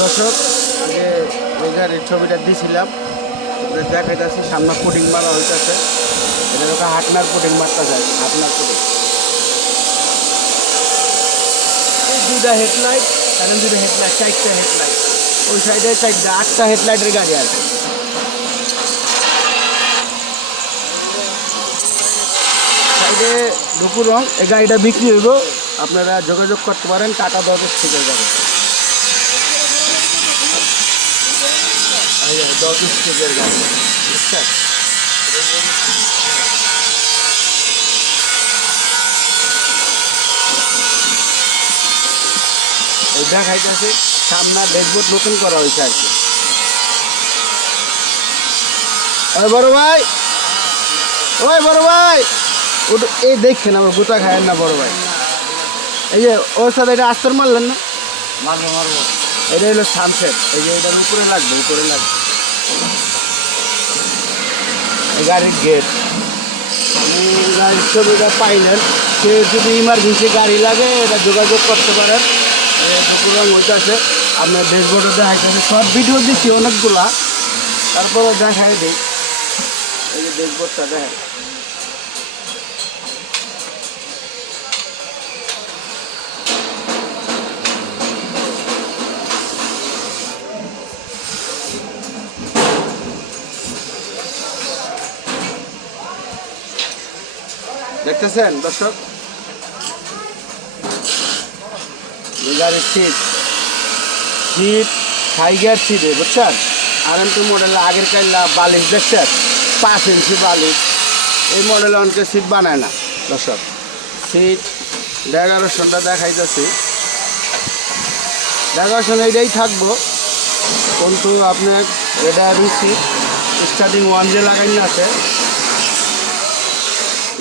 দর্শক যে এই গাড়ির ছবিটা দিয়েছিলাম দেখাইতেছি সামনে পুডিং মারা হইতেছে। এটা হচ্ছে হাটনার পুডিং মারতে যায়, হাটনার পুডিং। এই দুইটা হেডলাইট, কারণ দুইটা হেডলাইট, 4টা হেডলাইট, ওই সাইডে 4টা, 8টা হেডলাইটের গাড়ি আছে। সাইডে দুপুর রং। এই গাড়িটা বিক্রি হইব, আপনারা যোগাযোগ করতে পারেন টাটা 10 থেকে যাবে। 10 স্টেজের গাড়ি, বুঝছেন? এই দেখাইতেছে সামনে ড্যাশবোর্ড নতুন করা হয়েছে আর কি। ওই বড় ভাই, ওই বড় ভাই, ওটা এই দেখছেন আমার গোটা খায়েন না বড় ভাই। এই যে ওর সাথে এটা আস্তর মারলেন না? মারবো মারবো। এটা হলো সানসেট। এই যে এটার উপরে লাগবে, উপরে লাগবে। এই গাড়ির গেট, গাড়ির ছবিটা পাইলেন। সে যদি ইমার্জেন্সি গাড়ি লাগে এটা যোগাযোগ করতে পারেন। দুপুর রং ওইটা আছে, আপনার ড্যাশবোর্ডে দেখাইতেছে। সব ভিডিও দিচ্ছি অনেকগুলা, তারপরে দেখাই দিই। এই যে ড্যাশবোর্ডটা দেখেন, দেখতেছেন দর্শক? গাড়ির সিট, সিট টাইগার সিট, বুঝছেন? RM2 মডেল আগের কাল্লা বালিশ দেখছেন, 5 ইঞ্চি বালিশ। এই মডেলে অনেকে সিট বানায় না দর্শক। সিট ডেকোরেশনটা দেখাইতেছি, ডেকোরেশন এইটাই থাকবো, কিন্তু আপনার এটা সিট স্টার্টিং 1 যে লাগাই আছে,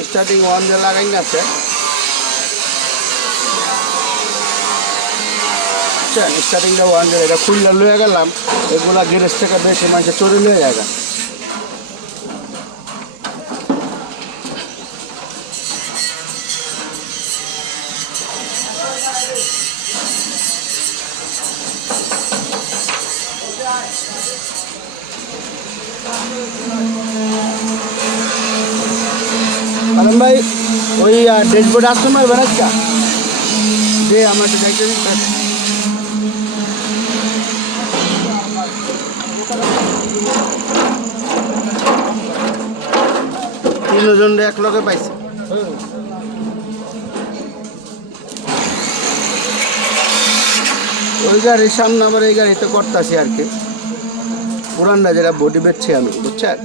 স্টার্টিং 1 যে লাগাই আছে, স্টার্টিংটা 1 যে। এটা খুললে লয়ে গেলাম, এগুলা গ্যারেজ থেকে বেশি মানুষের চড়ে লয়ে যায়। কারণ ভাই ওই ড্যাশবোর্ড আসতে মারবে না যে আমার দেখতে দিতে 3 জন এক লগে পাইছে। ওই গাড়ির সামনে আবার এই গাড়িতে করতেছি আর কি, পুরানটা যেটা বডি বেচছি আমি, বুঝছেন?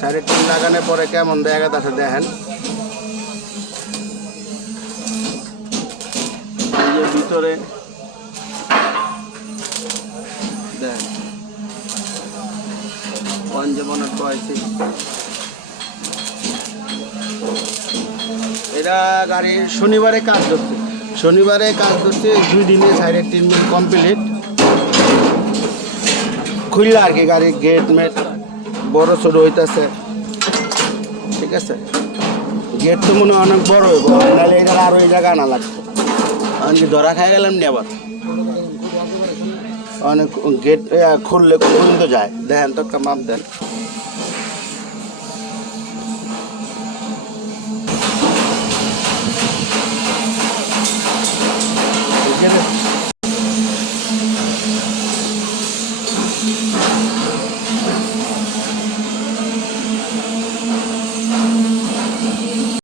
3.5 লাগানোর পরে কেমন দেখা যাচ্ছে দেখেন। ভিতরে দেখ পঞ্চমনের পাইছি। এটা গাড়ির শনিবারে কাজ করছে, শনিবারে কাজ করছে, 2 দিনে 3.5 মিল কমপ্লিট। খুললে আর কি গাড়ির গেট মেট বড় ছোট হইতেছে, ঠিক আছে? গেট তো মনে হয় অনেক বড় হইব, নাহলে এটা আরো এই জায়গা আনা লাগতো। আমি ধরা খাই গেলাম নি আবার, অনেক গেট খুললে পর্যন্ত যায়। দেখেন তো একটা মাপ দেন।